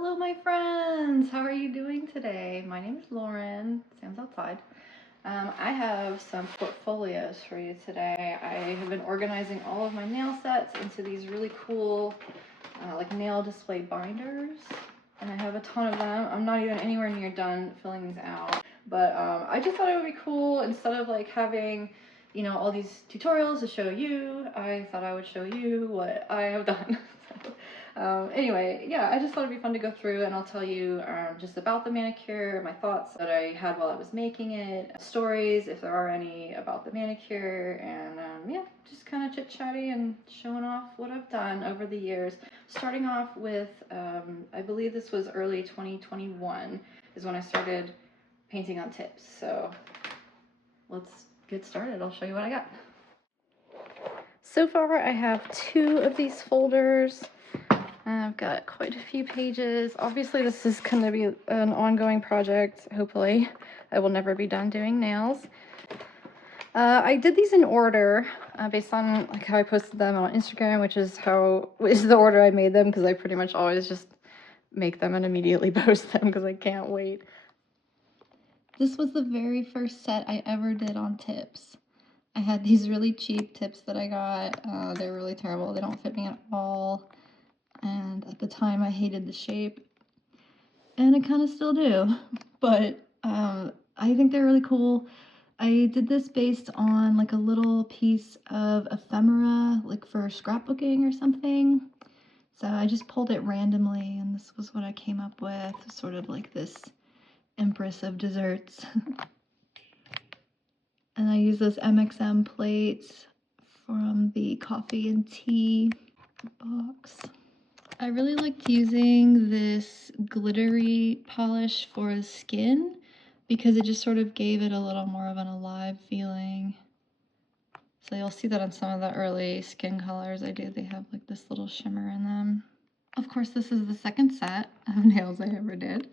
Hello, my friends. How are you doing today? My name is Lauren. Sam's outside. I have some portfolios for you today. I have been organizing all of my nail sets into these really cool, like nail display binders, and I have a ton of them. I'm not even anywhere near done filling these out, but I just thought it would be cool instead of like having, all these tutorials to show you. I thought I would show you what I have done. Anyway, yeah, I just thought it'd be fun to go through and I'll tell you just about the manicure, my thoughts that I had while I was making it, stories if there are any about the manicure, and yeah, just kind of chit-chatty and showing off what I've done over the years. Starting off with, I believe this was early 2021 is when I started painting on tips. So let's get started. I'll show you what I got. So far I have 2 of these folders. I've got quite a few pages. Obviously this is going to be an ongoing project. Hopefully I will never be done doing nails. I did these in order based on like how I posted them on Instagram, which is the order I made them, because I pretty much always just make them and immediately post them because I can't wait. This was the very first set I ever did on tips. I had these really cheap tips that I got. They're really terrible. They don't fit me at all. And at the time I hated the shape, and I kind of still do, but I think they're really cool. I did this based on like a little piece of ephemera, like for scrapbooking or something. So I just pulled it randomly, and this was what I came up with, sort of like this empress of desserts. And I use those MXM plates from the coffee and tea box. I really liked using this glittery polish for the skin because it just sort of gave it a little more of an alive feeling. So you'll see that on some of the early skin colors I do. They have like this little shimmer in them. Of course, this is the second set of nails I ever did,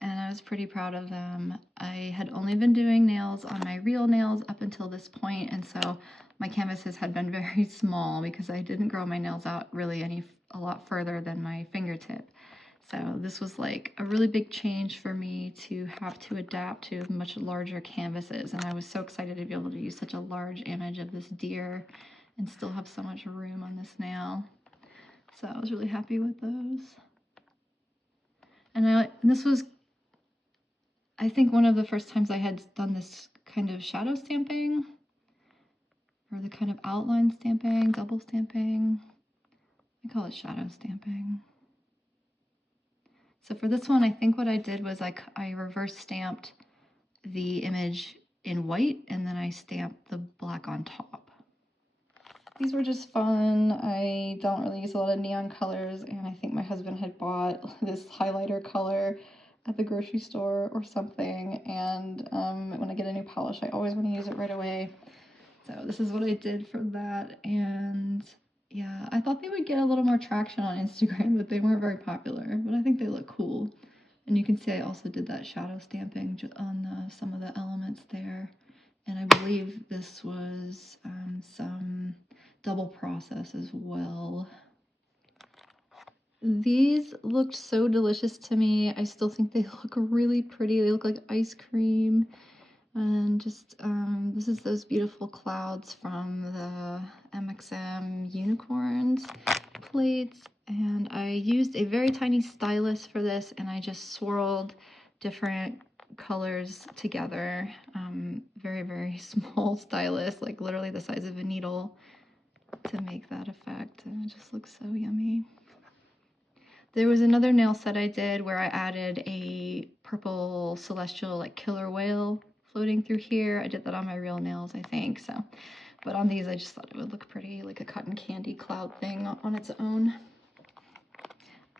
and I was pretty proud of them. I had only been doing nails on my real nails up until this point, and so my canvases had been very small because I didn't grow my nails out really a lot further than my fingertip. So this was like a really big change for me to have to adapt to much larger canvases, and I was so excited to be able to use such a large image of this deer and still have so much room on this nail. So I was really happy with those. And this was, I think, one of the first times I had done this kind of shadow stamping, or the kind of outline stamping, double stamping. I call it shadow stamping. So for this one, I think what I did was I reverse stamped the image in white, and then I stamped the black on top. These were just fun. I don't really use a lot of neon colors, and I think my husband had bought this highlighter color at the grocery store or something, and when I get a new polish, I always want to use it right away. So this is what I did for that, and yeah, I thought they would get a little more traction on Instagram, but they weren't very popular, but I think they look cool. And you can see I also did that shadow stamping on some of the elements there. And I believe this was some double process as well. These looked so delicious to me. I still think they look really pretty. They look like ice cream. And just, this is those beautiful clouds from the MXM unicorns plates. And I used a very tiny stylus for this, and I just swirled different colors together. Very, very small stylus, like literally the size of a needle, to make that effect. And it just looks so yummy. There was another nail set I did where I added a purple celestial like killer whale floating through here. I did that on my real nails, I think. So, but on these I just thought it would look pretty, like a cotton candy cloud thing on its own.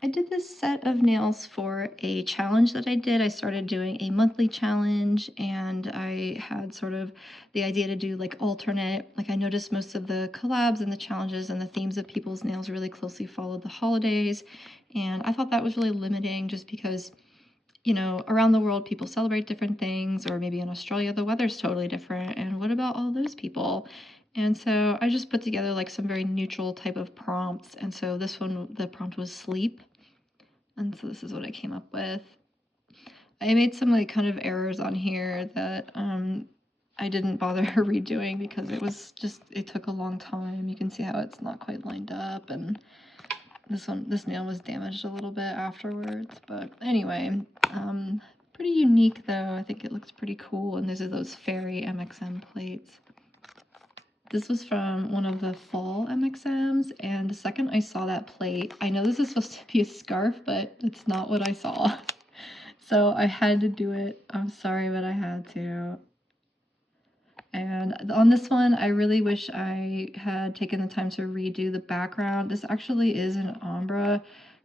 I did this set of nails for a challenge that I did. I started doing a monthly challenge, and I had sort of the idea to do like alternate. Like, I noticed most of the collabs and the challenges and the themes of people's nails really closely followed the holidays, and I thought that was really limiting just because, you know, around the world people celebrate different things, or maybe in Australia the weather's totally different, and what about all those people? And so I just put together like some very neutral type of prompts. And so this one, the prompt was sleep. And so this is what I came up with. I made some like kind of errors on here that I didn't bother redoing because it took a long time. You can see how it's not quite lined up, and this nail was damaged a little bit afterwards. But anyway, pretty unique though. I think it looks pretty cool. And these are those fairy MXM plates. This was from one of the fall MXMs, and the second I saw that plate, I know this is supposed to be a scarf, but it's not what I saw. So I had to do it. I'm sorry, but I had to. And on this one, I really wish I had taken the time to redo the background. This actually is an ombre,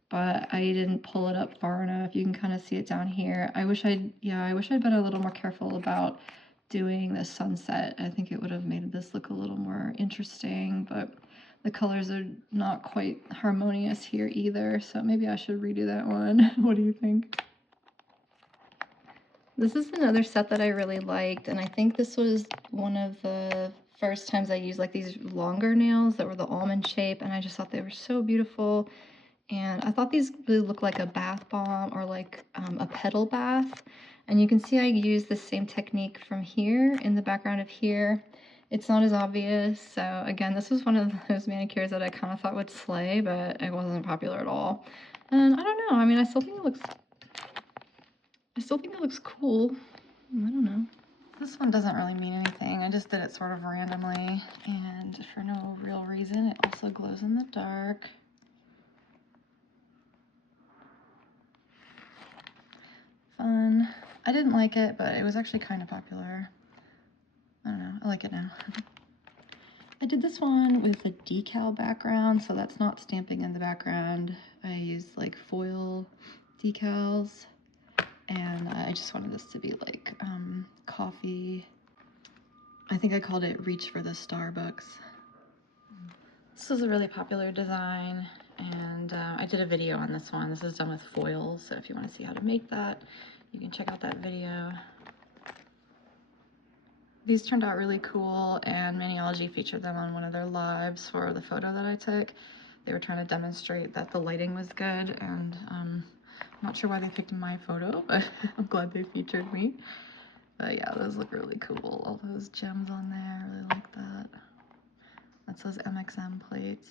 but I didn't pull it up far enough. You can kind of see it down here. I wish I'd been a little more careful about doing the sunset. I think it would have made this look a little more interesting, but the colors are not quite harmonious here either, so maybe I should redo that one. What do you think? This is another set that I really liked, and I think this was one of the first times I used like these longer nails that were the almond shape, and I just thought they were so beautiful. And I thought these really looked like a bath bomb or like a petal bath. And you can see I used the same technique from here in the background of here. It's not as obvious. So again, this was one of those manicures that I kind of thought would slay, but it wasn't popular at all. And I don't know. I mean, I still think it looks cool. I don't know. This one doesn't really mean anything. I just did it sort of randomly and for no real reason. It also glows in the dark. Fun. I didn't like it, but it was actually kind of popular. I don't know. I like it now. I did this one with a decal background, so that's not stamping in the background. I used like foil decals. And I just wanted this to be like coffee. I think I called it Reach for the Starbucks. This is a really popular design, and I did a video on this one. This is done with foils, so if you want to see how to make that, you can check out that video. These turned out really cool, and Maniology featured them on one of their lives for the photo that I took. They were trying to demonstrate that the lighting was good, and I'm not sure why they picked my photo, but I'm glad they featured me. But yeah, those look really cool. All those gems on there, I really like that. That's those MXM plates.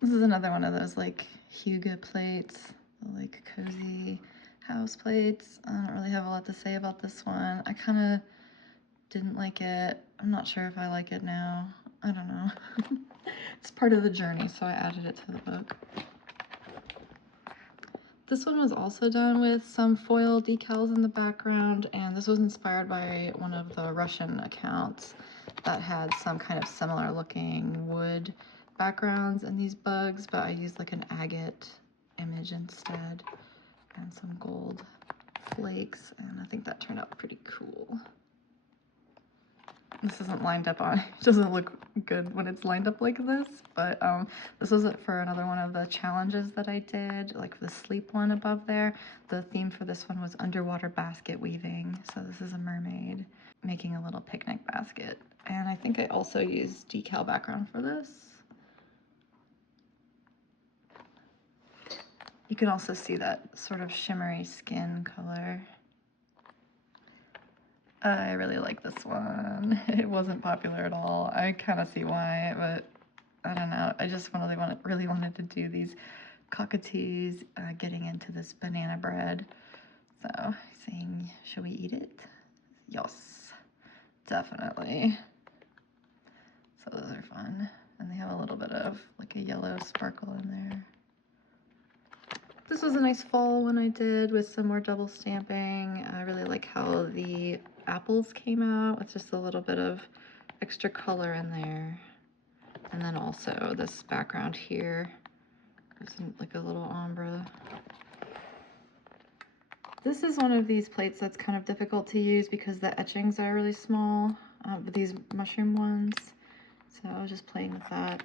This is another one of those like Huga plates, like cozy house plates. I don't really have a lot to say about this one. I kind of didn't like it. I'm not sure if I like it now. I don't know. It's part of the journey, so I added it to the book. This one was also done with some foil decals in the background, and this was inspired by one of the Russian accounts that had some kind of similar looking wood backgrounds and these bugs, but I used like an agate image instead and some gold flakes, and I think that turned out pretty cool. This isn't lined up on, it doesn't look good when it's lined up like this, but this was it for another one of the challenges that I did, like the sleep one above there. The theme for this one was underwater basket weaving. So this is a mermaid making a little picnic basket. And I think I also used decal background for this. You can also see that sort of shimmery skin color. I really like this one. It wasn't popular at all. I kind of see why, but I don't know. I just really wanted to do these cockatoos getting into this banana bread. So saying, should we eat it? Yes, definitely. So those are fun. And they have a little bit of like a yellow sparkle in there. This was a nice fall one I did with some more double stamping. I really like how the apples came out with just a little bit of extra color in there. And then also this background here, there's like a little ombre. This is one of these plates that's kind of difficult to use because the etchings are really small, these mushroom ones. So I was just playing with that.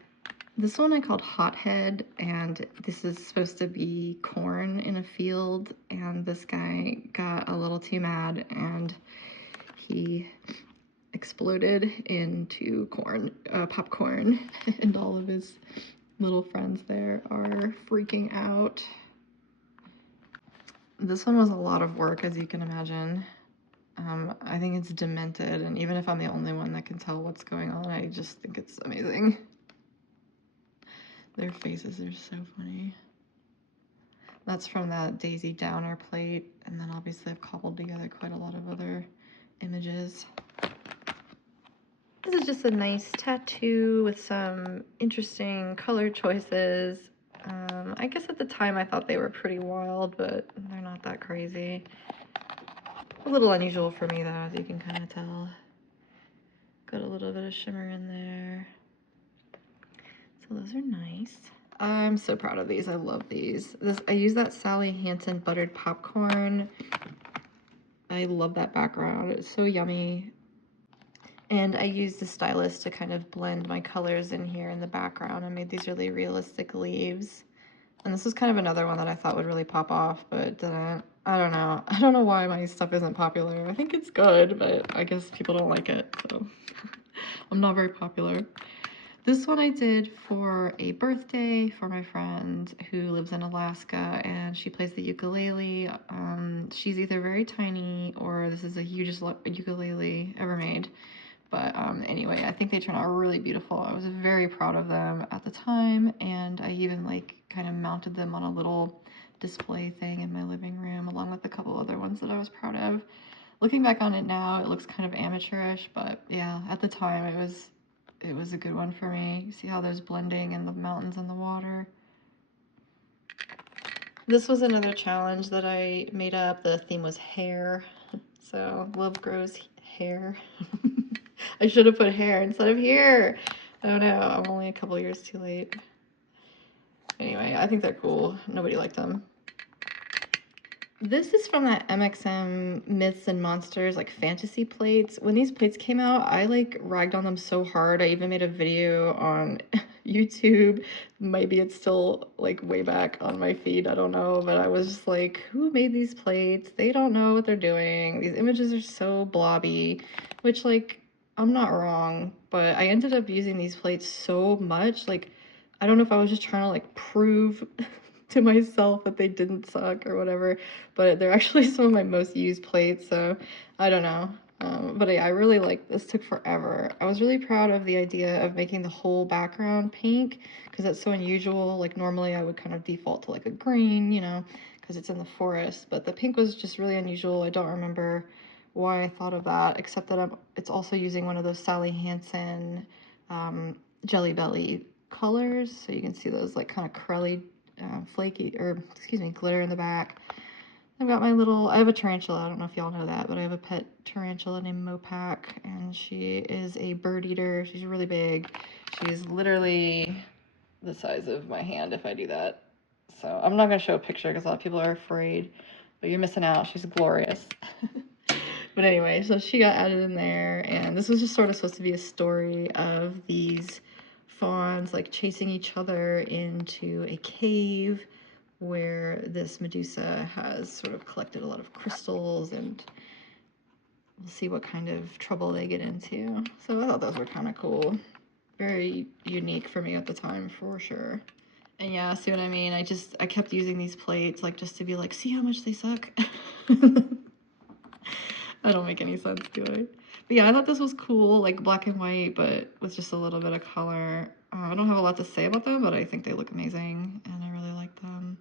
This one I called Hothead, and this is supposed to be corn in a field, and this guy got a little too mad and he exploded into popcorn and all of his little friends there are freaking out. This one was a lot of work, as you can imagine. I think it's demented, and even if I'm the only one that can tell what's going on, I just think it's amazing. Their faces are so funny. That's from that Daisy Downer plate, and then obviously I've cobbled together quite a lot of other images. This is just a nice tattoo with some interesting color choices. I guess at the time I thought they were pretty wild, but they're not that crazy. A little unusual for me though, as you can kind of tell. Got a little bit of shimmer in there. So those are nice. I'm so proud of these. I love these. I use that Sally Hansen buttered popcorn. I love that background. It's so yummy. And I used the stylus to kind of blend my colors in here in the background. I made these really realistic leaves. And this is kind of another one that I thought would really pop off, but it didn't. I don't know. I don't know why my stuff isn't popular. I think it's good, but I guess people don't like it, so I'm not very popular. This one I did for a birthday for my friend who lives in Alaska, and she plays the ukulele. She's either very tiny or this is the hugest ukulele ever made. But anyway, I think they turned out really beautiful. I was very proud of them at the time, and I even like kind of mounted them on a little display thing in my living room along with a couple other ones that I was proud of. Looking back on it now, it looks kind of amateurish, but yeah, at the time it was a good one for me. You see how there's blending in the mountains and the water. This was another challenge that I made up. The theme was hair. So love grows hair. I should have put hair instead of here. Oh no, I'm only a couple years too late. Anyway, I think they're cool. Nobody liked them. This is from that MXM Myths and Monsters like fantasy plates. When these plates came out, I like ragged on them so hard. I even made a video on YouTube. Maybe it's still like way back on my feed, I don't know, but I was just like, who made these plates? They don't know what they're doing. These images are so blobby, which like I'm not wrong, but I ended up using these plates so much. Like I don't know if I was just trying to like prove to myself that they didn't suck or whatever, but they're actually some of my most used plates, so I don't know. But I really like this. Took forever. I was really proud of the idea of making the whole background pink because that's so unusual. Like normally I would kind of default to like a green, you know, because it's in the forest, but the pink was just really unusual. I don't remember why I thought of that, except that it's also using one of those Sally Hansen Jelly Belly colors, so you can see those like kind of curly flaky, or excuse me, glitter in the back. I've got my little, I have a tarantula, I don't know if y'all know that, but I have a pet tarantula named Mopak, and she is a bird eater. She's really big. She's literally the size of my hand if I do that. So I'm not going to show a picture because a lot of people are afraid, but you're missing out. She's glorious. But anyway, so she got added in there, and this was just sort of supposed to be a story of these fawns like chasing each other into a cave where this Medusa has sort of collected a lot of crystals, and we'll see what kind of trouble they get into. So I thought those were kind of cool. Very unique for me at the time, for sure. And yeah, see what I mean? I kept using these plates like just to be like, see how much they suck? I don't make any sense, do I? But yeah, I thought this was cool, like black and white, but with just a little bit of color. I don't have a lot to say about them, but I think they look amazing, and I really like them.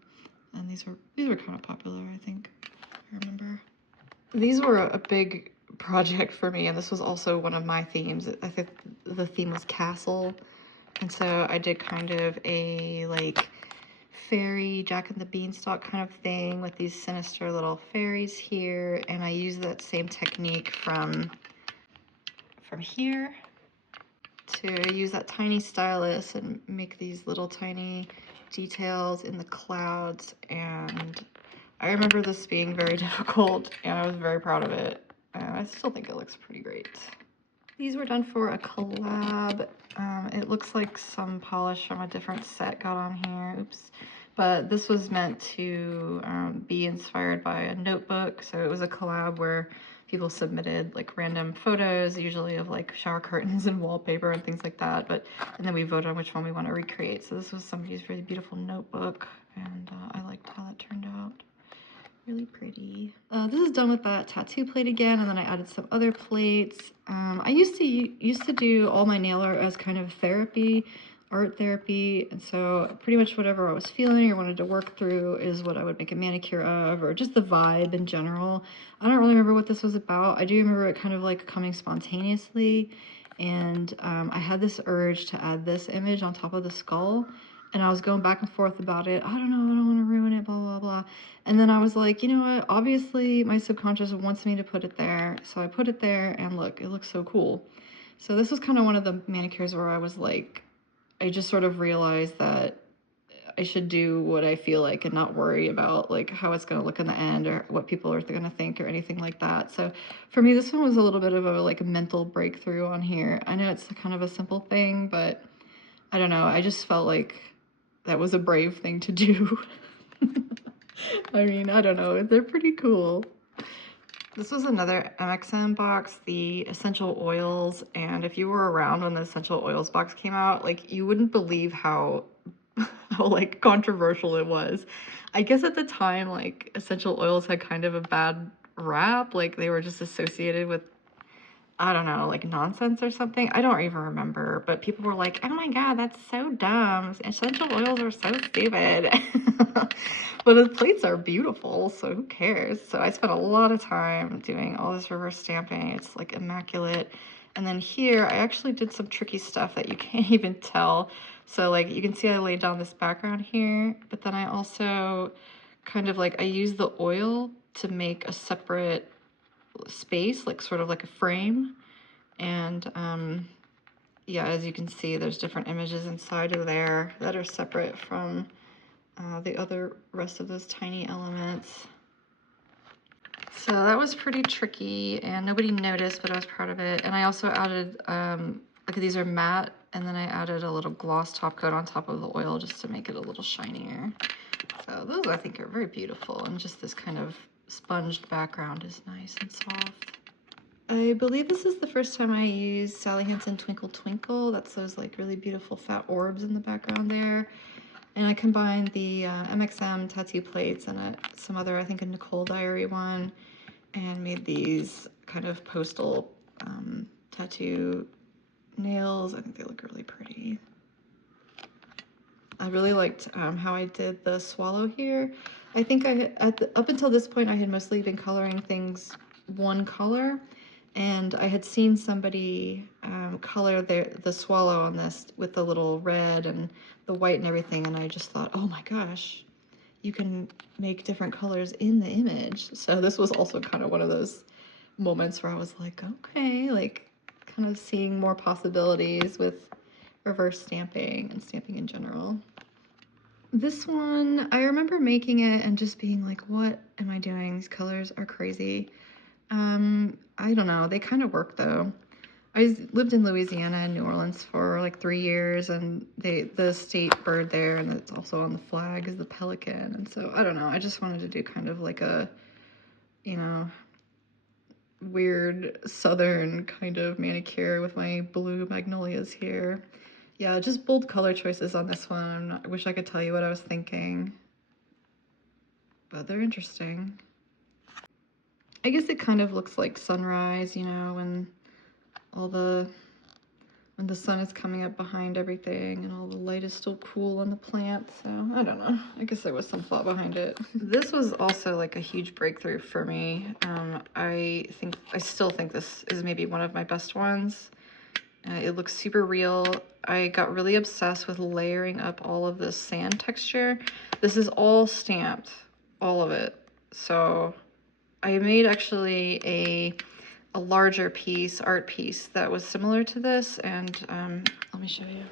And these were kind of popular, I think. I remember. These were a big project for me, and this was also one of my themes. I think the theme was castle, and so I did kind of a like fairy Jack and the Beanstalk kind of thing with these sinister little fairies here, and I used that same technique from here to use that tiny stylus and make these little tiny details in the clouds. And I remember this being very difficult, and I was very proud of it, and I still think it looks pretty great. These were done for a collab. It looks like some polish from a different set got on here. Oops. But this was meant to be inspired by a notebook. So it was a collab where people submitted like random photos, usually of like shower curtains and wallpaper and things like that. And then we voted on which one we want to recreate. So this was somebody's really beautiful notebook, and I liked how that turned out. Really pretty. This is done with that tattoo plate again, and then I added some other plates. I used to do all my nail art as kind of therapy, art therapy, and so pretty much whatever I was feeling or wanted to work through is what I would make a manicure of, or just the vibe in general. I don't really remember what this was about. I do remember it kind of like coming spontaneously, and I had this urge to add this image on top of the skull, and I was going back and forth about it. I don't know, I don't want to ruin it, blah, blah, blah. And then I was like, you know what, obviously my subconscious wants me to put it there, so I put it there, and look, it looks so cool. So this was kind of one of the manicures where I was like, I just sort of realized that I should do what I feel like and not worry about like how it's going to look in the end or what people are going to think or anything like that. So for me, this one was a little bit of a like a mental breakthrough on here. I know it's kind of a simple thing, but I don't know. I just felt like that was a brave thing to do. I mean, I don't know. They're pretty cool. This was another MXM box, the essential oils, and if you were around when the essential oils box came out, like you wouldn't believe how like controversial it was. I guess at the time, like essential oils had kind of a bad rap, like they were just associated with, I don't know, like nonsense or something. I don't even remember, but people were like, oh my God, that's so dumb. Essential oils are so stupid. But the plates are beautiful, so who cares? So I spent a lot of time doing all this reverse stamping. It's like immaculate. And then here, I actually did some tricky stuff that you can't even tell. So like you can see I laid down this background here, but then I also kind of like, I used the oil to make a separate space, like sort of like a frame. And yeah, as you can see, there's different images inside of there that are separate from the other rest of those tiny elements. So that was pretty tricky and nobody noticed, but I was proud of it. And I also added, like these are matte, and then I added a little gloss top coat on top of the oil just to make it a little shinier. So those I think are very beautiful, and just this kind of sponged background is nice and soft. I believe this is the first time I used Sally Hansen Twinkle Twinkle. That's those like really beautiful fat orbs in the background there. And I combined the MXM tattoo plates and some other, I think a Nicole Diary one, and made these kind of postal tattoo nails. I think they look really pretty. I really liked how I did the swallow here. I think up until this point I had mostly been coloring things one color, and I had seen somebody color the swallow on this with the little red and the white and everything, and I just thought, oh my gosh, you can make different colors in the image. So this was also kind of one of those moments where I was like, okay, like kind of seeing more possibilities with reverse stamping and stamping in general. This one, I remember making it and just being like, what am I doing? These colors are crazy. I don't know, they kind of work though. I lived in Louisiana and New Orleans for like 3 years, and the state bird there, and it's also on the flag, is the pelican. And so I don't know, I just wanted to do kind of like a, you know, weird southern kind of manicure with my blue magnolias here. Yeah, just bold color choices on this one. I wish I could tell you what I was thinking, but they're interesting. I guess it kind of looks like sunrise, you know, when the sun is coming up behind everything and all the light is still cool on the plant. So I don't know, I guess there was some thought behind it. This was also like a huge breakthrough for me. I still think this is maybe one of my best ones. It looks super real. I got really obsessed with layering up all of this sand texture. This is all stamped, all of it. So I made actually a larger piece, art piece, that was similar to this, and let me show you.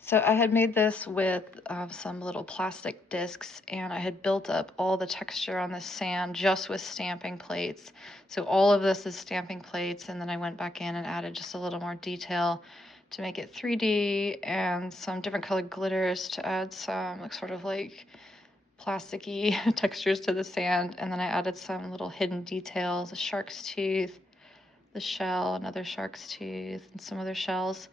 So I had made this with some little plastic discs, and I had built up all the texture on the sand just with stamping plates. So all of this is stamping plates, and then I went back in and added just a little more detail to make it 3D, and some different colored glitters to add some like sort of like plasticky textures to the sand, and then I added some little hidden details, a shark's tooth, the shell, another shark's tooth, and some other shells.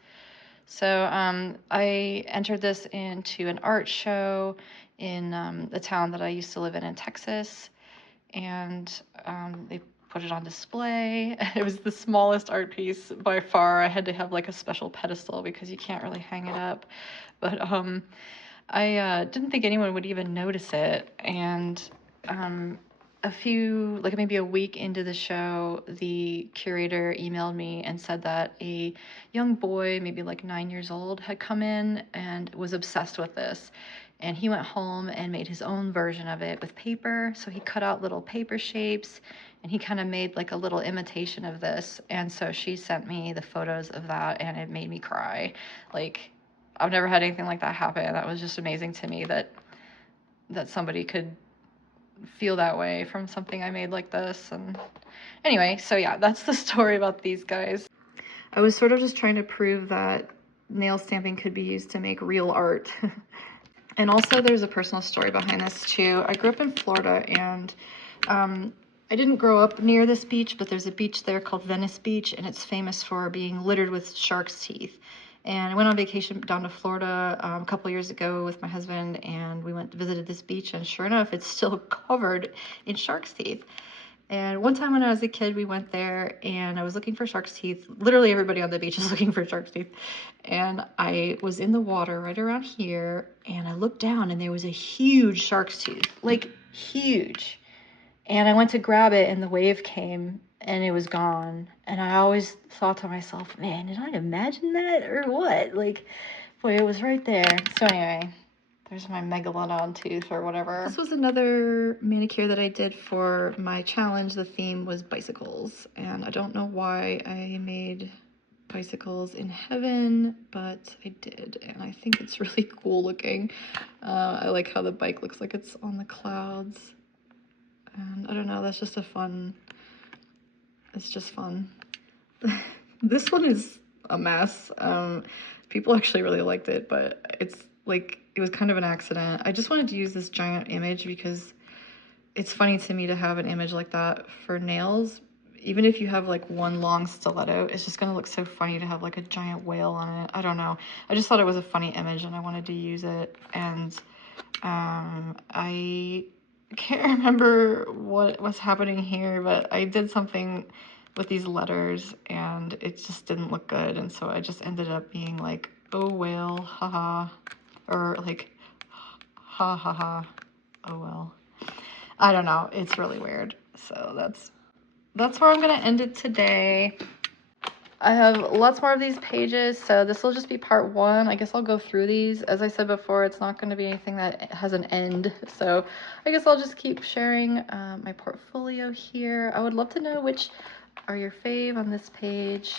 So I entered this into an art show in the town that I used to live in Texas, and they put it on display. It was the smallest art piece by far. I had to have like a special pedestal because you can't really hang it up. But I didn't think anyone would even notice it. And like maybe a week into the show, the curator emailed me and said that a young boy, maybe like 9 years old, had come in and was obsessed with this. And he went home and made his own version of it with paper. So he cut out little paper shapes and he kind of made like a little imitation of this. And so she sent me the photos of that, and it made me cry. Like, I've never had anything like that happen. That was just amazing to me that somebody could feel that way from something I made like this. And anyway, so yeah, that's the story about these guys. I was sort of just trying to prove that nail stamping could be used to make real art. And also there's a personal story behind this too. I grew up in Florida, and I didn't grow up near this beach, but there's a beach there called Venice Beach, and it's famous for being littered with shark's teeth. And I went on vacation down to Florida a couple years ago with my husband, and we visited this beach, and sure enough, it's still covered in shark's teeth. And one time when I was a kid, we went there and I was looking for shark's teeth. Literally everybody on the beach is looking for shark's teeth. And I was in the water right around here, and I looked down and there was a huge shark's tooth, like huge. And I went to grab it and the wave came and it was gone. And I always thought to myself, man, did I imagine that or what? Like, boy, it was right there. So anyway, there's my megalodon tooth or whatever. This was another manicure that I did for my challenge. The theme was bicycles, and I don't know why I made bicycles in heaven, but I did, and I think it's really cool looking. I like how the bike looks like it's on the clouds, and I don't know, that's just it's just fun. This one is a mess. People actually really liked it, but it's like, it was kind of an accident. I just wanted to use this giant image because it's funny to me to have an image like that for nails. Even if you have like one long stiletto, it's just gonna look so funny to have like a giant whale on it. I don't know. I just thought it was a funny image and I wanted to use it. And I can't remember what was happening here, but I did something with these letters and it just didn't look good. And so I just ended up being like, oh whale, haha. Or like, ha ha ha, oh well. I don't know, it's really weird. So that's where I'm gonna end it today. I have lots more of these pages, so this will just be part one. I guess I'll go through these. As I said before, it's not going to be anything that has an end, so I guess I'll just keep sharing my portfolio here. I would love to know which are your fave on this page.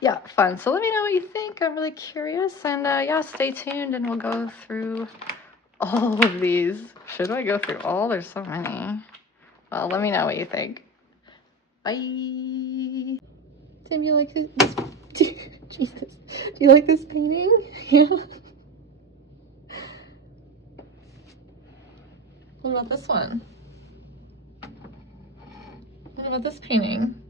Yeah, fun. So let me know what you think. I'm really curious. And yeah, stay tuned and we'll go through all of these. Should I go through all? There's so many. Well, let me know what you think. Bye. Tim, you like this? Jesus. Do you like this painting? Yeah. What about this one? What about this painting?